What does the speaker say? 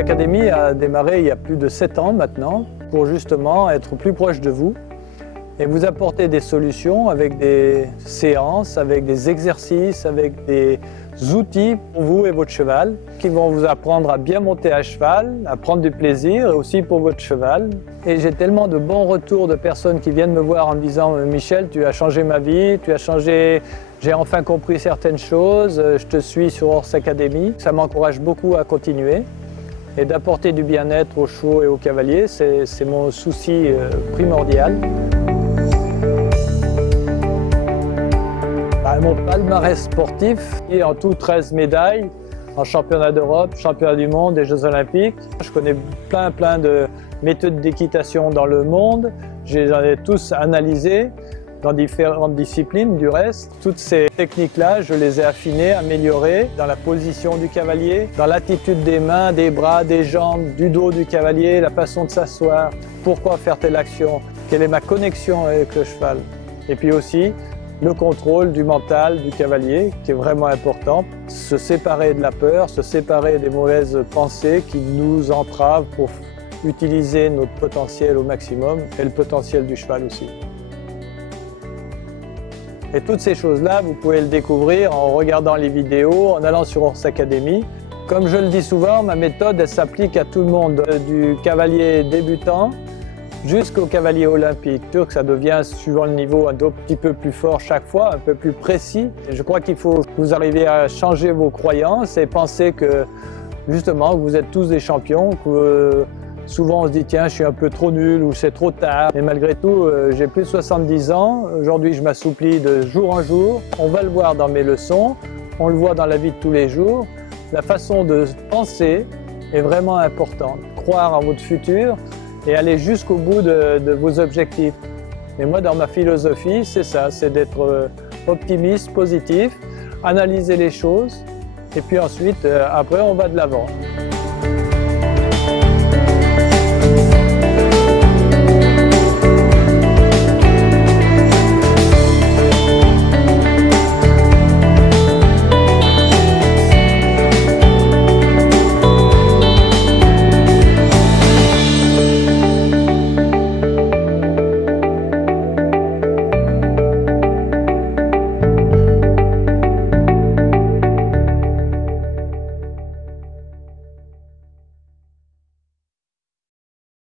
Academy a démarré il y a plus de 7 ans maintenant pour justement être plus proche de vous et vous apporter des solutions avec des séances, avec des exercices, avec des outils pour vous et votre cheval qui vont vous apprendre à bien monter à cheval, à prendre du plaisir et aussi pour votre cheval. Et j'ai tellement de bons retours de personnes qui viennent me voir en me disant « Michel, tu as changé ma vie, tu as changé, j'ai enfin compris certaines choses, je te suis sur Horse Academy ». Ça m'encourage beaucoup à continuer et d'apporter du bien-être aux chevaux et aux cavaliers, c'est mon souci primordial. Mon palmarès sportif est en tout 13 médailles en championnat d'Europe, championnat du monde et Jeux olympiques. Je connais plein de méthodes d'équitation dans le monde. Je les ai tous analysées dans différentes disciplines du reste. Toutes ces techniques-là, je les ai affinées, améliorées dans la position du cavalier, dans l'attitude des mains, des bras, des jambes, du dos du cavalier, la façon de s'asseoir, pourquoi faire telle action, quelle est ma connexion avec le cheval. Et puis aussi, le contrôle du mental du cavalier qui est vraiment important. Se séparer de la peur, se séparer des mauvaises pensées qui nous entravent pour utiliser notre potentiel au maximum et le potentiel du cheval aussi. Et toutes ces choses-là, vous pouvez le découvrir en regardant les vidéos, en allant sur Horse Academy. Comme je le dis souvent, ma méthode elle s'applique à tout le monde, du cavalier débutant jusqu'au cavalier olympique. C'est sûr que ça devient, suivant le niveau, un petit peu plus fort chaque fois, un peu plus précis. Et je crois qu'il faut que vous arriviez à changer vos croyances et penser que, justement, vous êtes tous des champions, que souvent on se dit « tiens, je suis un peu trop nul » ou « c'est trop tard ». Et malgré tout, j'ai plus de 70 ans. Aujourd'hui, je m'assouplis de jour en jour. On va le voir dans mes leçons, on le voit dans la vie de tous les jours. La façon de penser est vraiment importante. Croire en votre futur, et aller jusqu'au bout de vos objectifs. Et moi, dans ma philosophie, c'est ça, c'est d'être optimiste, positif, analyser les choses, et puis ensuite, après, on va de l'avant.